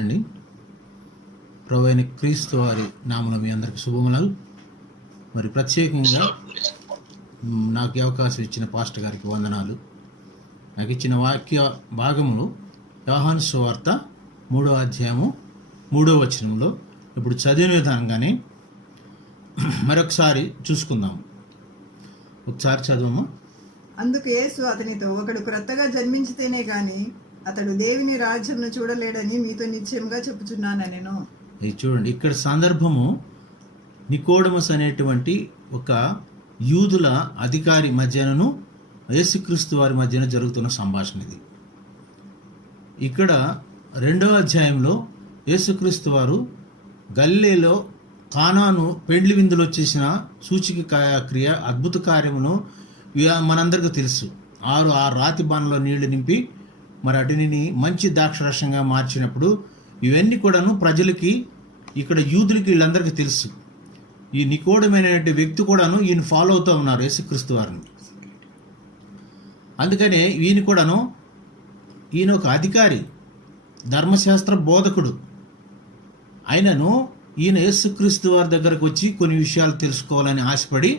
అండి ప్రభు అయిన క్రీస్తు వారి నామమున మీ అందరికి శుభములు. మరి ప్రత్యేకంగా నాకు ఈ అవకాశం ఇచ్చిన పాస్టర్ గారికి వందనాలు. నాకు ఇచ్చిన వాక్య భాగములు యోహాను సువార్త 3వ అధ్యాయము 3వ వచనంలో ఇప్పుడు చదివిన విధానంగానే మరొకసారి చూసుకుందాం. ఒకసారి చదువమ్మా. అందుకు యేసు అతనితో, ఒకడు క్రొత్తగా జన్మించితేనే గాని అతడు దేవుని రాజ్యంను చూడలేడని మీతో నిశ్చయంగా చెప్పుచున్నానెను. ఇది చూడండి, ఇక్కడ సందర్భము నికోడమస్ అనేటువంటి ఒక యూదుల అధికారి మధ్యనను యేసుక్రీస్తు వారి మధ్యన జరుగుతున్న సంభాషణ ఇది. ఇక్కడ 2వ అధ్యాయంలో యేసుక్రీస్తు వారు గలిలేలో కానాను పెండ్లి విందులో చేసిన సూచిక క్రియ అద్భుత కార్యమును మనందరికీ తెలుసు. ఆ రాతి బాణలో నీళ్లు నింపి మరి అటుని మంచి ద్రాక్షరసంగా మార్చినప్పుడు ఇవన్నీ కూడాను ప్రజలకి, ఇక్కడ యూదులకి, వీళ్ళందరికీ తెలుసు. ఈ నికోడమైన వ్యక్తి కూడాను ఈయన ఫాలో అవుతూ ఉన్నారు యేసుక్రీస్తు వారిని. అందుకనే ఈయన ఒక అధికారి, ధర్మశాస్త్ర బోధకుడు అయినను ఈయన యేసుక్రీస్తు వారి దగ్గరకు వచ్చి కొన్ని విషయాలు తెలుసుకోవాలని ఆశపడి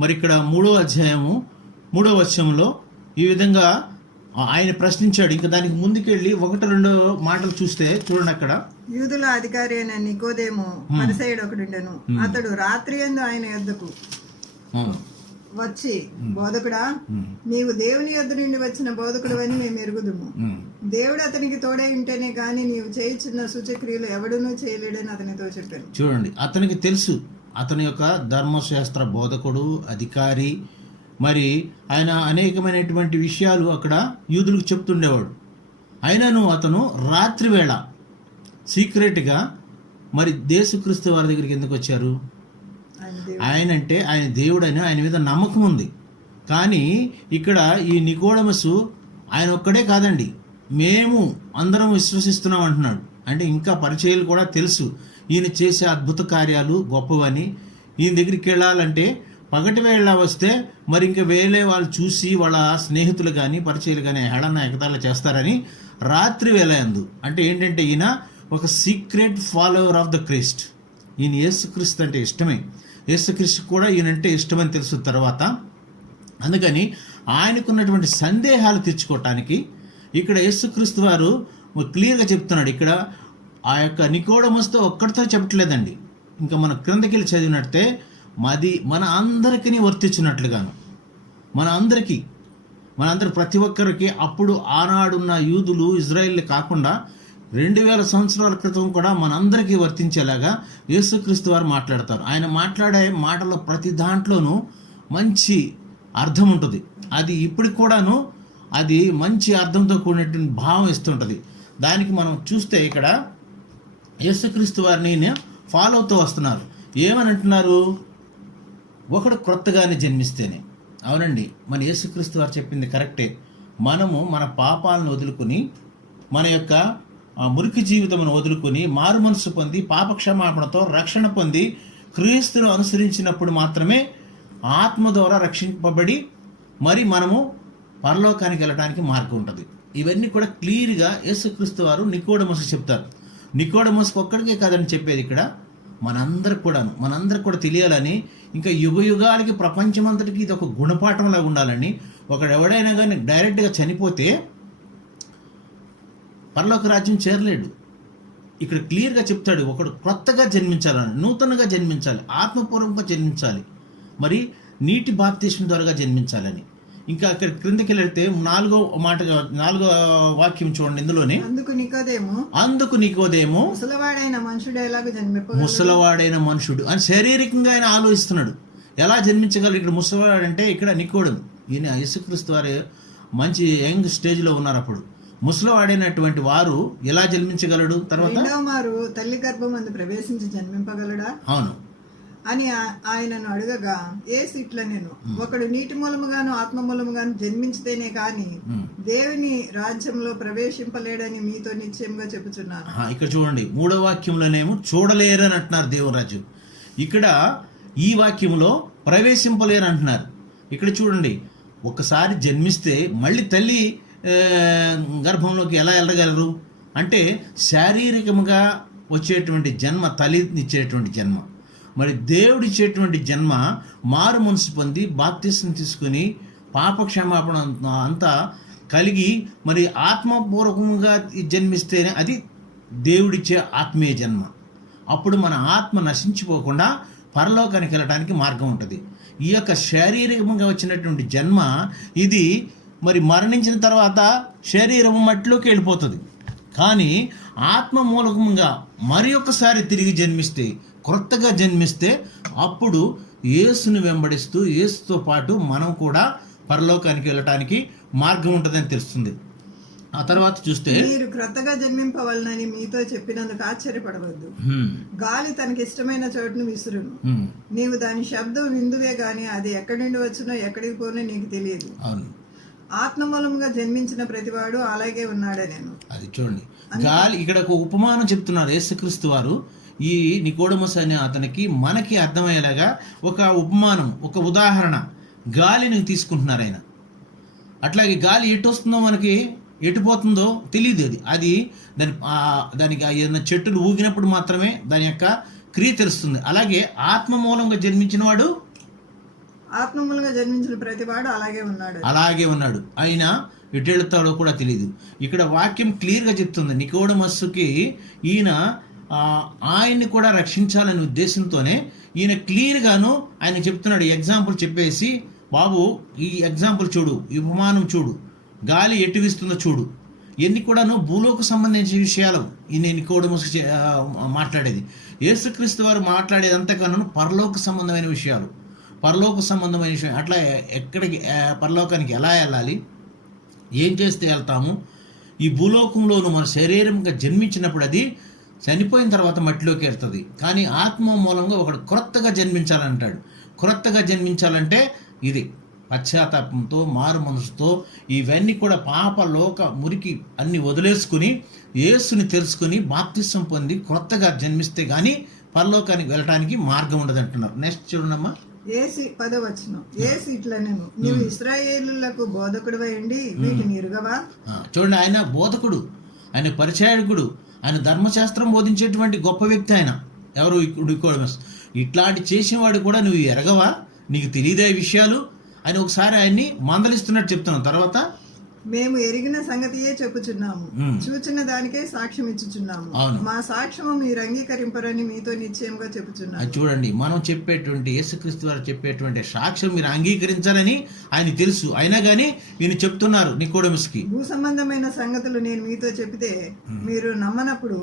మరి ఇక్కడ 3వ అధ్యాయము 3వ వచనంలో ఈ విధంగా ఆయన ప్రశ్నించాడు. ఇంకా దానికి ముందుకెళ్ళి 1-2 మాటలు చూస్తే చూడండి. అక్కడ యూదుల అధికారి అయిన నికోదేము పరిసయ్యుడు ఒకడుండెను. అతడు రాత్రి యందు ఆయన యొద్దకు వచ్చి, బోధకుడా, నీవు దేవుని యొద్ద నుండి వచ్చిన బోధకుడు అని మేము ఎరుగుదుము. దేవుడు అతనికి తోడై ఉంటేనే గాని నీవు చేయుచున్న సూచక్రియలు ఎవడునూ చేయలేడని అతనితో చెప్పాను. చూడండి, అతనికి తెలుసు, అతని యొక్క ధర్మశాస్త్ర బోధకుడు, అధికారి. మరి ఆయన అనేకమైనటువంటి విషయాలు అక్కడ యూదులకు చెప్తుండేవాడు. అయినను అతను రాత్రి వేళ సీక్రెట్గా మరి యేసుక్రీస్తు వారి దగ్గరికి ఎందుకు వచ్చారు? ఆయన దేవుడని ఆయన మీద నమ్మకం ఉంది. కానీ ఇక్కడ ఈ నికోడమసు ఆయన ఒక్కడే కాదండి, మేము అందరం విశ్వసిస్తున్నాం అంటున్నాడు. అంటే ఇంకా పరిచయాలు కూడా తెలుసు, ఈయన చేసే అద్భుత కార్యాలు గొప్పవని. ఈయన దగ్గరికి వెళ్ళాలంటే పగటి వేళ వస్తే మరి ఇంకా వేరే వాళ్ళు చూసి వాళ్ళ స్నేహితులు కానీ పరిచయాలు కానీ హేళన ఎగతాళ చేస్తారని రాత్రి వేళ యందు, అంటే ఏంటంటే ఈయన ఒక secret follower of the Christ. ఈయన యేసుక్రీస్తు అంటే ఇష్టమే, యేసుక్రీస్తు కూడా ఈయనంటే ఇష్టమని తెలుసు తర్వాత. అందుకని ఆయనకున్నటువంటి సందేహాలు తీర్చుకోవటానికి ఇక్కడ యేసుక్రీస్తు వారు క్లియర్గా చెప్తున్నాడు. ఇక్కడ ఆ యొక్క నికోడమస్తో ఒక్కడితో చెప్పట్లేదండి. ఇంకా మన క్రిందకి వెళ్ళి చదివినట్టే మన అందరికీ వర్తించినట్లుగాను, మనందరి ప్రతి ఒక్కరికి అప్పుడు ఆనాడున్న యూదులు, ఇజ్రాయిల్ కాకుండా 2000 సంవత్సరాల క్రితం కూడా మనందరికీ వర్తించేలాగా యేసుక్రీస్తు వారు మాట్లాడతారు. ఆయన మాట్లాడే మాటలో ప్రతి దాంట్లోనూ మంచి అర్థం ఉంటుంది. అది ఇప్పటికి కూడాను అది మంచి అర్థంతో కూడినటువంటి భావం ఇస్తుంటుంది. దానికి మనం చూస్తే ఇక్కడ యేసుక్రీస్తు వారిని ఫాలో అవుతూ వస్తున్నారు. ఏమని అంటున్నారు? ఒకడు క్రొత్తగానే జన్మిస్తేనే. అవునండి, మన యేసుక్రీస్తు వారు చెప్పింది కరెక్టే. మనము మన పాపాలను వదులుకొని, మన యొక్క మురికి జీవితమును వదులుకొని, మారు మనసు పొంది, పాపక్షమాపణతో రక్షణ పొంది క్రీస్తును అనుసరించినప్పుడు మాత్రమే ఆత్మ ద్వారా రక్షింపబడి మరి మనము పరలోకానికి వెళ్ళడానికి మార్గం ఉంటుంది. ఇవన్నీ కూడా క్లియర్గా యేసుక్రీస్తు వారు నికోడమస్కు చెప్తారు. నికోడమస్కు ఒక్కడికే కాదని చెప్పేది ఇక్కడ మనందరికి కూడా తెలియాలని, ఇంకా యుగాలకి ప్రపంచమంతటికి ఇది ఒక గుణపాఠంలాగా ఉండాలని. ఒకడు ఎవడైనా కానీ డైరెక్ట్గా చనిపోతే పరలోక రాజ్యం చేరలేడు. ఇక్కడ క్లియర్గా చెప్తాడు, ఒకడు కొత్తగా జన్మించాలని, నూతనంగా జన్మించాలి, ఆత్మపూర్వకంగా జన్మించాలి, మరి నీటి బాప్తిస్మం ద్వారా జన్మించాలని. ఇంకా అక్కడ క్రిందకి వెళ్తే 4వ వాక్యం చూడండి. ఇందులోనే అందుకు నికోదేము ముసలవాడైన మనుషుడు అని శారీరకంగా ఆయన ఆలోచిస్తున్నాడు. ఎలా జన్మించగలరు? ఇక్కడ ముసలవాడంటే ఇక్కడ నికోడెము. ఈయన యేసుక్రీస్తు వారు మంచి యంగ్ స్టేజ్లో ఉన్నారు. అప్పుడు ముసలవాడైనటువంటి వారు ఎలా జన్మించగలడు? తర్వాత తల్లి గర్భమందు ప్రవేశించి జన్మింపగలడా? అవును అని ఆయనను అడగగా యేసు ఇట్లా, నేను ఒకడు నీటి మూలముగాను ఆత్మ మూలముగాను జన్మించితేనే కానీ దేవుని రాజ్యంలో ప్రవేశింపలేడని మీతో నిశ్చయంగా చెప్పుచున్నాను. ఇక్కడ చూడండి, 3వ వాక్యంలోనేమో చూడలేరు అని అంటున్నారు దేవుని రాజ్యం. ఇక్కడ ఈ వాక్యంలో ప్రవేశింపలేరు అంటున్నారు. ఇక్కడ చూడండి, ఒకసారి జన్మిస్తే మళ్ళీ తల్లి గర్భంలోకి ఎలా వెళ్ళగలరు? అంటే శారీరకంగా వచ్చేటువంటి జన్మ తల్లినిచ్చేటువంటి జన్మ. మరి దేవుడిచ్చేటువంటి జన్మ మారు మనసు పొంది బాప్తిసం తీసుకుని పాప క్షమాపణ అంతా కలిగి మరి ఆత్మపూర్వకంగా జన్మిస్తేనే అది దేవుడిచ్చే ఆత్మీయ జన్మ. అప్పుడు మన ఆత్మ నశించిపోకుండా పరలోకానికి వెళ్ళడానికి మార్గం ఉంటుంది. ఈ యొక్క శారీరకంగా వచ్చినటువంటి జన్మ ఇది మరి మరణించిన తర్వాత శరీరం మట్టిలోకి వెళ్ళిపోతుంది. కానీ ఆత్మ మూలకంగా మరి ఒకసారి తిరిగి జన్మిస్తే, క్రొత్తగా జన్మిస్తే అప్పుడు యేసుని వెంబడిస్తూ యేసుతో పాటు మనం కూడా పరలోకానికి వెళ్ళటానికి మార్గం ఉంటుందని తెలుస్తుంది. ఆ తర్వాత చూస్తే మీరు క్రొత్తగా జన్మింపవలనని మీతో చెప్పినందుకు ఆశ్చర్యపడవద్దు. గాలి తనకి ఇష్టమైన చోటును విసురును. నీవు దాని శబ్దం విందువే గాని అది ఎక్కడి నుండి వచ్చినో ఎక్కడికి పోనో నీకు తెలియదు. అవును, ఆత్మ మూలముగా జన్మించిన ప్రతివాడు అలాగే ఉన్నాడే. నేను అది చూడండి, గాలి ఇక్కడ ఒక ఉపమానం చెప్తున్నారు యేసుక్రీస్తు వారు. ఈ నికోడమస్ అనే అతనికి మనకి అర్థమయ్యేలాగా ఒక ఉపమానం, ఒక ఉదాహరణ గాలిని తీసుకుంటున్నారు ఆయన. అట్లాగే గాలి ఎటు వస్తుందో మనకి ఎటు పోతుందో తెలియదు. అది దానికి ఏదైనా చెట్టులు ఊగినప్పుడు మాత్రమే దాని యొక్క క్రియ తెలుస్తుంది. అలాగే ఆత్మ మూలంగా జన్మించిన వాడు, ఆత్మ మూలంగా జన్మించిన ప్రతివాడు అలాగే ఉన్నాడు. అయినా ఎటు వెళుతాడో కూడా తెలియదు. ఇక్కడ వాక్యం క్లియర్గా చెప్తుంది. నికోడమస్సుకి ఈయన ఆయన్ని కూడా రక్షించాలనే ఉద్దేశంతోనే ఈయన క్లియర్గాను ఆయన చెప్తున్నాడు. ఎగ్జాంపుల్ చెప్పేసి, బాబు ఈ ఎగ్జాంపుల్ చూడు, ఈ ఉపమానం చూడు, గాలి ఎటు వీస్తుందో చూడు. ఇవన్నీ కూడాను భూలోకి సంబంధించిన విషయాలు ఈయన నికోడమస్ మాట్లాడేది. యేసుక్రీస్తు వారు మాట్లాడేది అంతకన్నా పరలోక సంబంధమైన విషయాలు, పరలోక సంబంధమైన విషయం. అట్లా ఎక్కడికి పరలోకానికి ఎలా వెళ్ళాలి, ఏం చేస్తే వెళ్తాము, ఈ భూలోకంలోనూ మన శరీరంగా జన్మించినప్పుడు అది చనిపోయిన తర్వాత మట్టిలోకి వెళ్తుంది. కానీ ఆత్మ మూలంగా ఒకడు క్రొత్తగా జన్మించాలంటాడు. క్రొత్తగా జన్మించాలంటే ఇది పశ్చాత్తాపంతో, మారు మనసుతో, ఇవన్నీ కూడా పాప లోక మురికి అన్ని వదిలేసుకుని యేసుని తెలుసుకుని బాప్తిసం పొంది క్రొత్తగా జన్మిస్తే కానీ పరలోకానికి వెళ్ళడానికి మార్గం ఉండదు అంటున్నారు. నెక్స్ట్ చూడమ్మా, 10వ యేసు ఇట్లనెను, నీవు ఇశ్రాయేలులకు బోధకుడివై ఉండి వీటిని ఎరుగవా? చూడండి, ఆయన బోధకుడు, ఆయన పరిచారకుడు, ఆయన ధర్మశాస్త్రం బోధించేటువంటి గొప్ప వ్యక్తి ఆయన. ఎవరు? నికోడమస్. ఇట్లాంటి చేసేవాడు కూడా నువ్వు ఎరగవా, నీకు తెలియదే విషయాలు అని ఒకసారి ఆయన్ని మందలిస్తున్నట్టు చెప్తున్నాం. తర్వాత మేము ఎరిగిన సంగతియే చెప్పుచున్నాము, చూచిన దానికే సాక్ష్యం ఇచ్చుచున్నాము, మా సాక్ష్యము మీరు అంగీకరింపరని మీతో నిశ్చయంగా చెప్పుచున్నాము. చూడండి, మనం చెప్పేటువంటి యేసుక్రీస్తు వారు చెప్పేటువంటి సాక్ష్యం మీరు అంగీకరించాలని ఆయన తెలుసు. అయినా కానీ ఈయన చెప్తున్నారు నికోడమస్కి, భూ సంబంధమైన సంగతులు నేను మీతో చెప్తే మీరు నమ్మనప్పుడు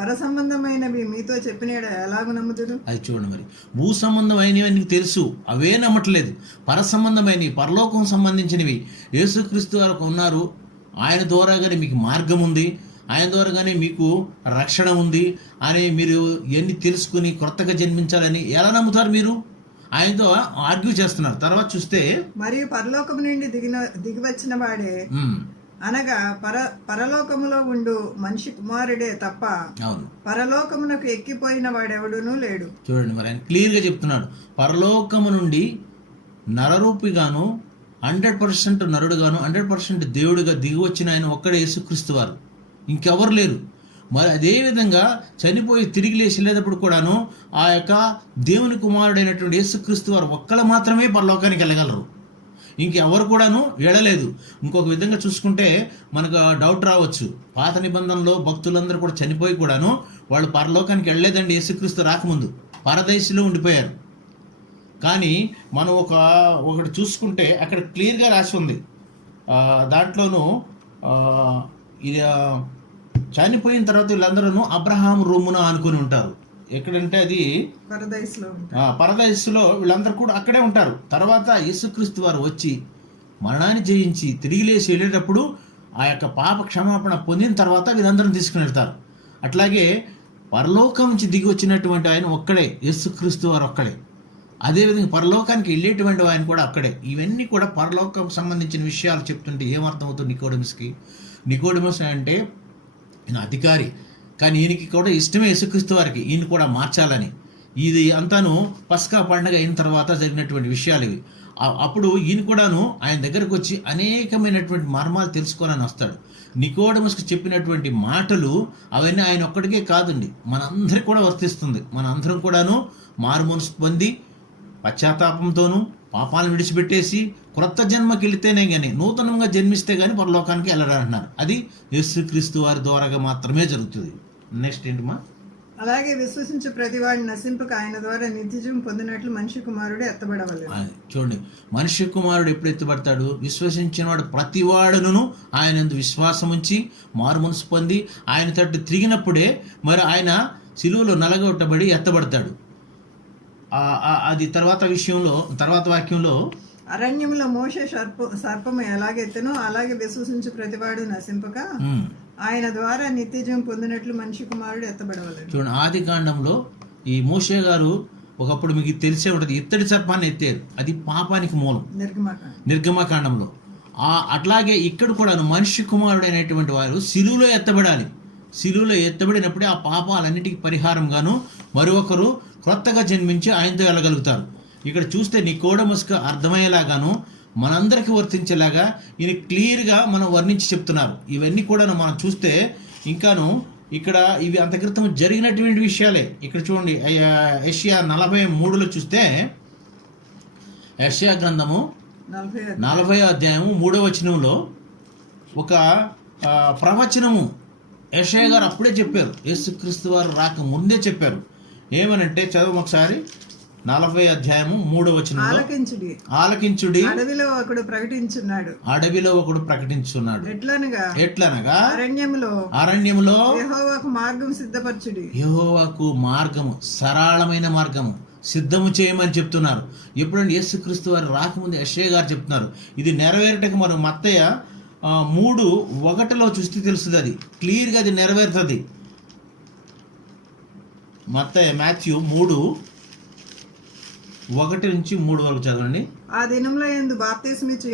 పర సంబంధమైనవి మీతో చెప్పిన ఎలాగూ నమ్ముదురు? అది చూడండి, మరి భూ సంబంధమైనవి నీకు తెలుసు, అవే నమ్మట్లేదు. పర సంబంధమైనవి, పరలోకం సంబంధించినవి యేసుక్రీస్తు వారు ఉన్నారు. ఆయన ద్వారాగానే మీకు మార్గం ఉంది, ఆయన ద్వారాగానే మీకు రక్షణ ఉంది అని మీరు ఎన్ని తెలుసుకుని క్రొత్తగా జన్మించాలని ఎలా నమ్ముతారు? మీరు ఆయనతో ఆర్గ్యూ చేస్తున్నారు. తర్వాత చూస్తే, మరియు పరలోకం నుండి దిగివచ్చిన వాడే అనగా పరలోకములో ఉండు మనిషి కుమారుడే తప్ప పరలోకమునకు ఎక్కిపోయిన వాడెవడునూ లేడు. చూడండి, మరి ఆయన క్లియర్గా చెప్తున్నాడు. పరలోకము నుండి నరరూపిగాను 100% నరుడుగాను 100% దేవుడిగా దిగి వచ్చిన ఆయన ఒక్కడే యేసుక్రీస్తు వారు, ఇంకెవరు లేరు. మరి అదేవిధంగా చనిపోయి తిరిగి లేచి వెళ్ళేటప్పుడు కూడాను ఆ యొక్క దేవుని కుమారుడైనటువంటి యేసుక్రీస్తు వారు ఒక్కళ్ళు మాత్రమే పరలోకానికి వెళ్ళగలరు, ఇంకెవరు కూడాను వెళ్ళలేదు. ఇంకొక విధంగా చూసుకుంటే మనకు డౌట్ రావచ్చు, పాత నిబంధనలో భక్తులందరూ కూడా చనిపోయి కూడాను వాళ్ళు పరలోకానికి వెళ్ళలేదండి. యేసుక్రీస్తు రాకముందు పరదేశంలో ఉండిపోయారు. కానీ మనం ఒకటి చూసుకుంటే అక్కడ క్లియర్గా రాసి ఉంది. దాంట్లోనూ ఇది చనిపోయిన తర్వాత వీళ్ళందరూ అబ్రహాం రూమున అనుకుని ఉంటారు. ఎక్కడంటే అది పరదేశంలో వీళ్ళందరూ కూడా అక్కడే ఉంటారు. తర్వాత యేసుక్రీస్తు వారు వచ్చి మరణాన్ని జయించి తిరిగి లేచి వెళ్ళేటప్పుడు ఆ యొక్క పాప క్షమాపణ పొందిన తర్వాత వీళ్ళందరూ తీసుకుని వెళ్తారు. అట్లాగే పరలోకం నుంచి దిగి వచ్చినటువంటి ఆయన ఒక్కడే, యేసుక్రీస్తు వారు ఒక్కడే. అదేవిధంగా పరలోకానికి వెళ్ళేటువంటి ఆయన కూడా అక్కడే. ఇవన్నీ కూడా పరలోకం సంబంధించిన విషయాలు చెప్తుంటే ఏమర్థమవుతుంది నికోడమస్కి? నికోడమస్ అంటే ఈయన అధికారి, కానీ ఈయనకి కూడా ఇష్టమే యేసుక్రీస్తు వారికి ఈయన కూడా మార్చాలని. ఇది అంతాను పస్కా పండుగ అయిన తర్వాత జరిగినటువంటి విషయాలు ఇవి. అప్పుడు ఈయన కూడాను ఆయన దగ్గరకు వచ్చి అనేకమైనటువంటి మర్మాలు తెలుసుకోవాలని వస్తాడు. నికోడెమస్కి చెప్పినటువంటి మాటలు అవన్నీ ఆయన ఒక్కడికే కాదండి, మనందరికి కూడా వర్తిస్తుంది. మనందరం కూడాను మారు మనసు పొంది పశ్చాత్తాపంతోనూ పాపాలను విడిచిపెట్టేసి క్రొత్త జన్మకి వెళితేనే కానీ, నూతనంగా జన్మిస్తే కానీ పరలోకానికి వెళ్ళరంటున్నారు. అది యేసుక్రీస్తు వారి ద్వారాగా మాత్రమే జరుగుతుంది. నెక్స్ట్ ఏంటమ్మా? అలాగే విశ్వసించు ప్రతివాడిని నశింపక ఆయన ద్వారా నిత్యజీవం పొందినట్లు మనిషి కుమారుడు ఎత్తబడవలెను. చూడండి, మనిషి కుమారుడు ఎప్పుడు ఎత్తబడతాడు? విశ్వసించిన వాడు ప్రతివాడును ఆయన యందు విశ్వాసం ఉంచి మారు మనసు పొంది ఆయన తట్టు తిరిగినప్పుడే మరి ఆయన సిలువలో నలగొట్టబడి ఎత్తబడతాడు. అది తర్వాత వాక్యంలో అరణ్యంలో మోషే సర్పము ఎలాగెత్తనో అలాగే విశ్వసించు ప్రతివాడు నశింపక ఆయన ద్వారా నిత్యజీవం పొందినట్లు మనిషి కుమారుడు ఎత్తబడవలెను. చూడండి, ఆది కాండంలో ఈ మోషే గారు ఒకప్పుడు మీకు తెలిసే ఉంటుంది, ఇత్తడి సర్పాన్ని ఎత్తారు. అది పాపానికి మూలం, నిర్గమకాండంలో. అట్లాగే ఇక్కడ కూడా మనిషి కుమారుడు అయినటువంటి వారు సిలువలో ఎత్తబడాలి. సిలువలో ఎత్తబడినప్పుడే ఆ పాపాలన్నిటికీ పరిహారంగాను మరొకరు క్రొత్తగా జన్మించి ఆయనతో వెళ్ళగలుగుతారు. ఇక్కడ చూస్తే నికోడెమస్కు అర్థమయ్యేలాగాను మనందరికీ వర్తించేలాగా ఈయన క్లియర్గా మనం వర్ణించి చెప్తున్నారు. ఇవన్నీ కూడా మనం చూస్తే ఇంకాను ఇక్కడ ఇవి అంత క్రితం జరిగినటువంటి విషయాలే. ఇక్కడ చూడండి, యెషయా 43లో చూస్తే, యెషయా గ్రంథము 40వ అధ్యాయము 3వ వచనంలో ఒక ప్రవచనము యెషయా గారు అప్పుడే చెప్పారు. యేసుక్రీస్తు వారు రాక ముందే చెప్పారు. ఏమనంటే చదువు ఒకసారి. 40వ అధ్యాయము 3వ వచనంలో, ఆలకించుడి, అడవిలో ఒకడు ప్రకటించున్నాడు. ఎట్లనగా అరణ్యములో యెహోవాకు మార్గము, సరళమైన మార్గము సిద్ధము చేయమని చెప్తున్నారు. ఎప్పుడంటే యేసుక్రీస్తు వారు రాకముందు యెషయా గారు చెప్తున్నారు. ఇది నెరవేరటకు మనం మత్తయి 3:1 చూస్తే తెలుస్తుంది. అది క్లియర్గా అది నెరవేరుతుంది. మాథ్యూ 3:1-3 వరకు చదవండి. ఆ దినములయందు బాప్తిస్మిచ్చు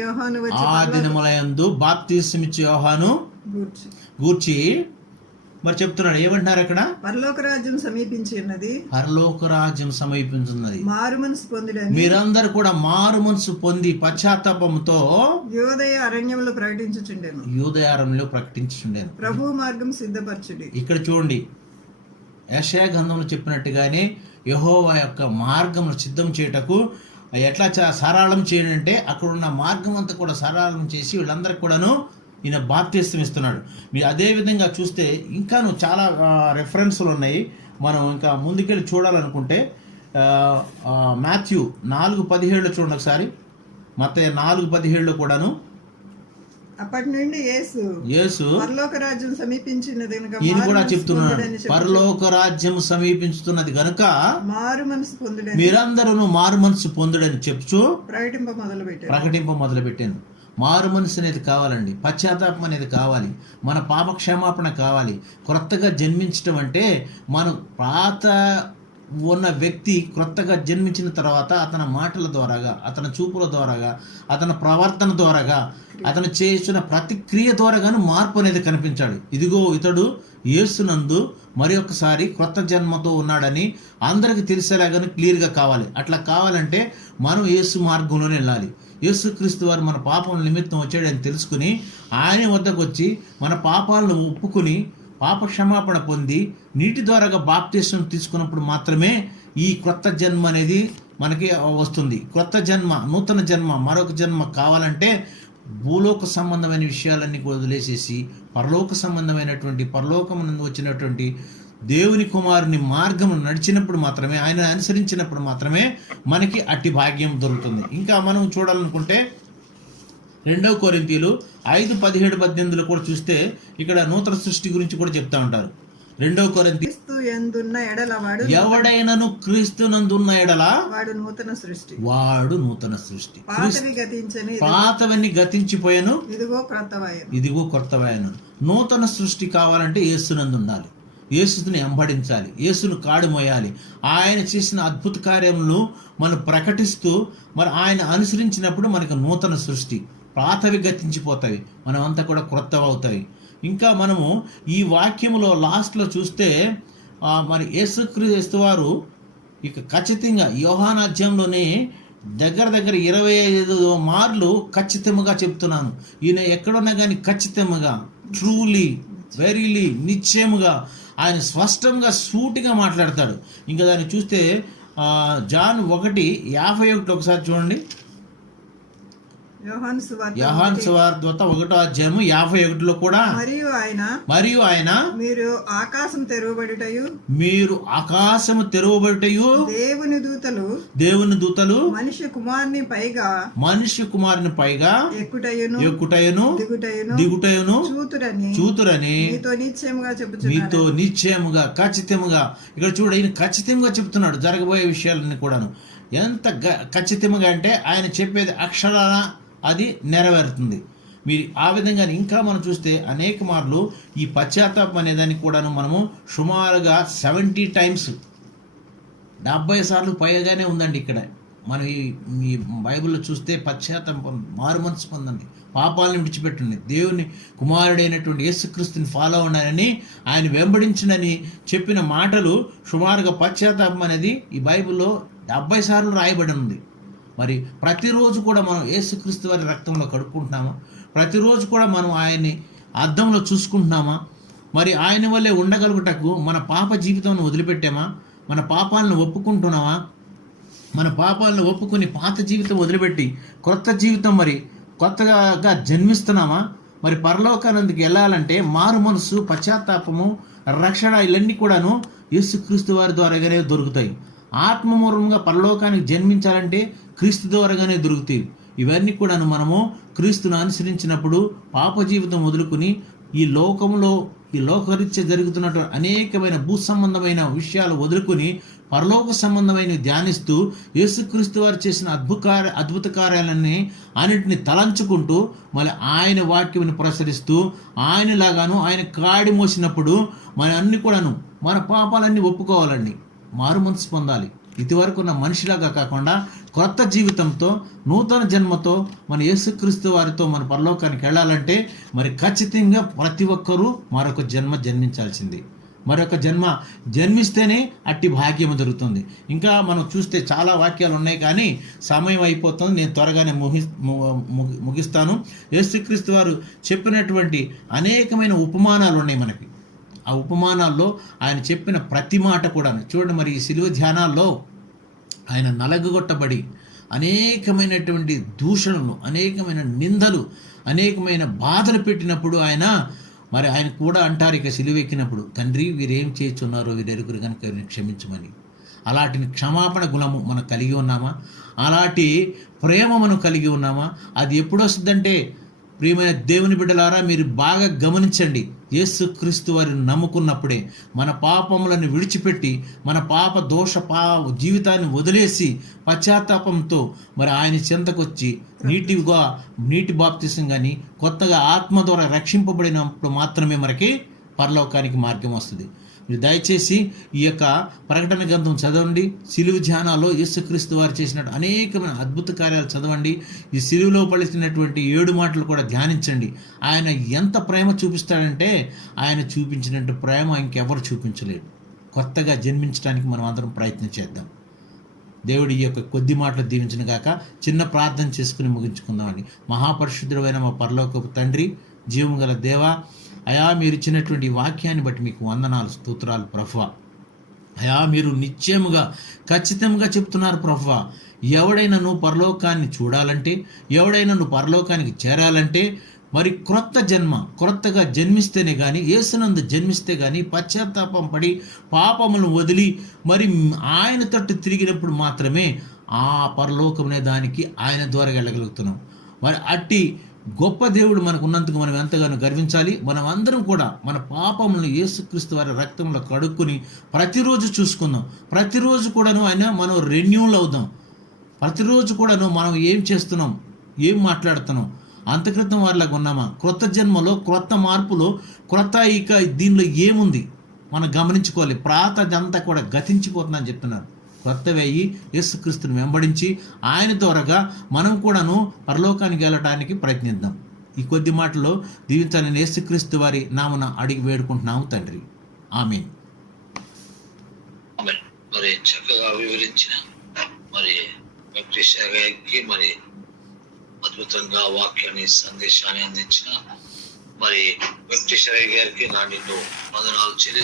యోహాను గూర్చి మరి చెప్తున్నాడు. ఏమంటున్నారు అక్కడ? పరలోక రాజ్యం సమీపించున్నది, మారు మనసు పొందుడని మీరందరూ కూడా మారు మనసు పొంది పశ్చాత్తాపంతో యూదయ అరణ్యంలో ప్రకటించుచుండెను. ప్రభు మార్గం సిద్ధపరచుడి. ఇక్కడ చూడండి, యెషయా గ్రంథంలో చెప్పినట్టుగానే యెహోవా యొక్క మార్గం సిద్ధం చేయుటకు ఎట్లా సరళం చేయాలంటే అక్కడ ఉన్న మార్గం అంతా కూడా సరళం చేసి వీళ్ళందరికీ కూడాను ఈయన బాప్తిస్తం ఇస్తున్నాడు. మీరు అదే విధంగా చూస్తే ఇంకాను చాలా రెఫరెన్స్లు ఉన్నాయి. మనం ఇంకా ముందుకెళ్ళి చూడాలనుకుంటే మాథ్యూ 4:17 చూడండి ఒకసారి. మత్తయి 4:17 కూడాను అప్పటి నుండి యేసు పరలోక రాజ్యం సమీపించినది కనుక ఈయన కూడా చెప్తున్నాడు, పరలోక రాజ్యం సమీపించుతున్నది కనుక మారు మనసు పొందుడని, మీరందరూ మారు మనసు పొందుడని చెప్తూ ప్రకటింప మొదలుపెట్టాను. మారు మనసు అనేది కావాలండి, పశ్చాత్తాపం అనేది కావాలి, మన పాప క్షమాపణ కావాలి. క్రొత్తగా జన్మించడం అంటే మనం పాత ఉన్న వ్యక్తి క్రొత్తగా జన్మించిన తర్వాత అతని మాటల ద్వారాగా, అతని చూపుల ద్వారాగా, అతని ప్రవర్తన ద్వారాగా, అతను చేసిన ప్రతిక్రియ ద్వారాగాను మార్పు అనేది కనిపించాడు. ఇదిగో ఇతడు యేసునందు మరి ఒక్కసారి క్రొత్త జన్మతో ఉన్నాడని అందరికి తెలిసేలాగాను క్లియర్గా కావాలి. అట్లా కావాలంటే మనం యేసు మార్గంలోనే వెళ్ళాలి. యేసుక్రీస్తు వారు మన పాపం నిమిత్తం వచ్చాడని తెలుసుకుని ఆయన వద్దకు వచ్చి మన పాపాలను ఒప్పుకుని పాప క్షమాపణ పొంది నీటి ద్వారాగా బాప్తిస్మం తీసుకున్నప్పుడు మాత్రమే ఈ క్రొత్త జన్మ అనేది మనకి వస్తుంది. క్రొత్త జన్మ, నూతన జన్మ, మరొక జన్మ కావాలంటే భూలోక సంబంధమైన విషయాలన్నీ వదిలేసేసి పరలోక సంబంధమైనటువంటి పరలోకం నుండి వచ్చినటువంటి దేవుని కుమారుని మార్గం నడిచినప్పుడు మాత్రమే, ఆయన అనుసరించినప్పుడు మాత్రమే మనకి అట్టి భాగ్యం దొరుకుతుంది. ఇంకా మనం చూడాలనుకుంటే 2 కొరింథీయులు 5:17-18 కూడా చూస్తే ఇక్కడ నూతన సృష్టి గురించి కూడా చెప్తా ఉంటారు. 2 కొరింథీ, ఎవడైనను క్రీస్తునందున్న ఎడల వాడు నూతన సృష్టి, పాతవన్నీ గతించిపోయాను, ఇదిగో క్రొత్తవాయను. నూతన సృష్టి కావాలంటే యేసునందు ఉండాలి, యేసుని వెంబడించాలి, యేసును కాడు మోయాలి. ఆయన చేసిన అద్భుత కార్యములను మనం ప్రకటిస్తూ మరి ఆయన అనుసరించినప్పుడు మనకు నూతన సృష్టి, పాతవి గతించిపోతాయి, మనం అంతా కూడా క్రొత్తవి అవుతాయి. ఇంకా మనము ఈ వాక్యములో లాస్ట్లో చూస్తే మరి యేసుక్రీస్తు వారు ఇక ఖచ్చితంగా యోహాను అధ్యాయంలోనే దగ్గర దగ్గర 25 మార్లు ఖచ్చితంగా చెప్తున్నాను. ఈయన ఎక్కడున్నా కానీ ఖచ్చితంగా, ట్రూలీ, వెరీలీ, నిశ్చయముగా ఆయన స్పష్టంగా సూటిగా మాట్లాడతాడు. ఇంకా దాన్ని చూస్తే జాన్ 1:51 ఒకసారి చూడండి. యోహాను సువార్త యోహాను సువార్త 1:51 కూడా మరియు ఆయన మీరు ఆకాశం తెరవబడుటయు దేవుని దూతలు మనిషి కుమారుని పైగా ఎక్కుటయును దిగుటయును చూతురని మీతో నిశ్చయముగా ఖచ్చితంగా ఇక్కడ చూడ ఈయన ఖచ్చితంగా చెప్తున్నాడు జరగబోయే విషయాలన్నీ కూడాను. ఎంత ఖచ్చితంగా అంటే ఆయన చెప్పేది అక్షరాల అది నెరవేరుతుంది. మీరు ఆ విధంగా ఇంకా మనం చూస్తే అనేక మార్లు ఈ పశ్చాత్తాపం అనేదానికి కూడాను మనము సుమారుగా 70 టైమ్స్ 70 సార్లు పైగానే ఉందండి. ఇక్కడ మనం ఈ బైబిల్లో చూస్తే పశ్చాత్తాపం, మారు మనసు పొందండి, పాపాలను విడిచిపెట్టండి, దేవుని కుమారుడైనటువంటి యేసుక్రీస్తుని ఫాలో ఉన్నారని, ఆయన వెంబడించనని చెప్పిన మాటలు సుమారుగా పశ్చాత్తాపం అనేది ఈ బైబిల్లో 70 సార్లు రాయబడి ఉంది. మరి ప్రతిరోజు కూడా మనం యేసుక్రీస్తు వారి రక్తంలో కడుక్కుంటున్నామా? ప్రతిరోజు కూడా మనం ఆయన్ని అద్దంలో చూసుకుంటున్నామా? మరి ఆయన వల్లే ఉండగలుగుటకు మన పాప జీవితాన్ని వదిలిపెట్టామా? మన పాపాలను ఒప్పుకుంటున్నామా? మన పాపాలను ఒప్పుకుని పాత జీవితం వదిలిపెట్టి క్రొత్త జీవితం మరి కొత్తగా జన్మిస్తున్నామా? మరి పరలోకానందుకు వెళ్ళాలంటే మారు మనసు, పశ్చాత్తాపము, రక్షణ ఇవన్నీ కూడాను యేసుక్రీస్తు వారి ద్వారాగానే దొరుకుతాయి. ఆత్మమూలంగా పరలోకానికి జన్మించాలంటే క్రీస్తు ద్వారాగానే దొరుకుతాయి. ఇవన్నీ కూడాను మనము క్రీస్తును అనుసరించినప్పుడు పాప జీవితం వదులుకుని ఈ లోకంలో ఈ లోకరీత్యా జరుగుతున్నటువంటి అనేకమైన భూ సంబంధమైన విషయాలు వదులుకొని పరలోక సంబంధమైన ధ్యానిస్తూ యేసుక్రీస్తు వారు చేసిన అద్భుత కార్యాలన్నీ అన్నిటిని తలంచుకుంటూ మళ్ళీ ఆయన వాక్యం ప్రసరిస్తూ ఆయనలాగాను ఆయన కాడి మోసినప్పుడు మన అన్ని కూడాను మన పాపాలన్నీ ఒప్పుకోవాలండి, మారు మనసు పొందాలి. ఇదివరకు ఉన్న మనిషిలాగా కాకుండా కొత్త జీవితంతో, నూతన జన్మతో మన యేసుక్రీస్తు వారితో మన పరలోకానికి వెళ్ళాలంటే మరి ఖచ్చితంగా ప్రతి ఒక్కరూ మరొక జన్మ జన్మించాల్సింది. మరొక జన్మ జన్మిస్తేనే అట్టి భాగ్యం దొరుకుతుంది. ఇంకా మనం చూస్తే చాలా వాక్యాలు ఉన్నాయి కానీ సమయం అయిపోతుంది, నేను త్వరగానే ముగిస్తాను. యేసుక్రీస్తు వారు చెప్పినటువంటి అనేకమైన ఉపమానాలు ఉన్నాయి మనకి. ఆ ఉపమానాల్లో ఆయన చెప్పిన ప్రతి మాట కూడా చూడండి. మరి ఈ శిలువ ధ్యానాల్లో ఆయన నలగగొట్టబడి అనేకమైనటువంటి దూషణలు, అనేకమైన నిందలు, అనేకమైన బాధలు పెట్టినప్పుడు ఆయన కూడా అంటారు ఇక శిలువ ఎక్కినప్పుడు, తండ్రి వీరేం చేస్తున్నారో వీరెరుగురు కనుక క్షమించమని. అలాంటి క్షమాపణ గుణము మనం కలిగి ఉన్నామా? అలాంటి ప్రేమ మనం కలిగి ఉన్నామా? అది ఎప్పుడు వస్తుందంటే ప్రియమైన దేవుని బిడ్డలారా మీరు బాగా గమనించండి. యేసుక్రీస్తు వారిని నమ్ముకున్నప్పుడే మన పాపములను విడిచిపెట్టి మన జీవితాన్ని వదిలేసి పశ్చాత్తాపంతో మరి ఆయన చెంతకొచ్చి నీటి బాప్తిసం కానీ కొత్తగా ఆత్మ ద్వారా రక్షింపబడినప్పుడు మాత్రమే మనకి పరలోకానికి మార్గం వస్తుంది. మీరు దయచేసి ఈ యొక్క ప్రకటన గ్రంథం చదవండి. సిలువ ధ్యానాల్లో యేసుక్రీస్తు వారు చేసినట్టు అనేకమైన అద్భుత కార్యాలు చదవండి. ఈ సిలువలో పలికినటువంటి 7 మాటలు కూడా ధ్యానించండి. ఆయన ఎంత ప్రేమ చూపిస్తాడంటే ఆయన చూపించినట్టు ప్రేమ ఇంకెవరు చూపించలేడు. కొత్తగా జన్మించడానికి మనం అందరం ప్రయత్నం చేద్దాం. దేవుడి ఈ యొక్క కొద్ది మాటలు దీవించిన గాక. చిన్న ప్రార్థన చేసుకుని ముగించుకుందామని. మహాపరిశుద్ధుడైన మా పరలోకపు తండ్రి, జీవము గల దేవా, అయా మీరు ఇచ్చినటువంటి వాక్యాన్ని బట్టి మీకు వందనాలు, స్తోత్రాలు ప్రభువా. అయా మీరు నిశ్చయముగా ఖచ్చితంగా చెప్తున్నారు ప్రభువా. ఎవడైనా నువ్వు పరలోకాన్ని చూడాలంటే, ఎవడైనా నువ్వు పరలోకానికి చేరాలంటే మరి క్రొత్తగా జన్మిస్తేనే కానీ, యేసునందు జన్మిస్తే కానీ, పశ్చాత్తాపం పడి పాపములను వదిలి మరి ఆయన తట్టు తిరిగినప్పుడు మాత్రమే ఆ పరలోకం అనే దానికి ఆయన ద్వారా వెళ్ళగలుగుతున్నాం. మరి అట్టి గొప్ప దేవుడు మనకు ఉన్నందుకు మనం ఎంతగానో గర్వించాలి. మనం అందరం కూడా మన పాపములను యేసుక్రీస్తు వారి రక్తంలో కడుక్కుని ప్రతిరోజు చూసుకుందాం. ప్రతిరోజు కూడాను మనం రెన్యూల్ అవుదాం. ప్రతిరోజు కూడాను మనం ఏం చేస్తున్నాం, ఏం మాట్లాడుతున్నాం, అంతక్రితం వారిలాగా ఉన్నామా, క్రొత్త జన్మలో, క్రొత్త మార్పులో, ఇక దీనిలో ఏముంది మనం గమనించుకోవాలి. పాతదంతా కూడా గతించిపోతుందని చెప్తున్నారు. క్రొత్తవి అయ్యి యేసుక్రీస్తుని వెంబడించి ఆయన ద్వారాగా మనం కూడాను పరలోకానికి వెళ్ళటానికి ప్రయత్నిద్దాం. ఈ కొద్ది మాటల్లో దీవించాలని యేసుక్రీస్తు వారి నామమున అడిగి వేడుకుంటున్నాము తండ్రి. ఆమేన్. మరి చక్కగా వివరించిన మరి వెంకటేశ్వర గారికి మరి అద్భుతంగా వాక్యాన్ని సందేశాన్ని అందించిన మరి వెంకటేశ్వర గారికి నా నిన్ను వందనాలు చెల్లిస్తూ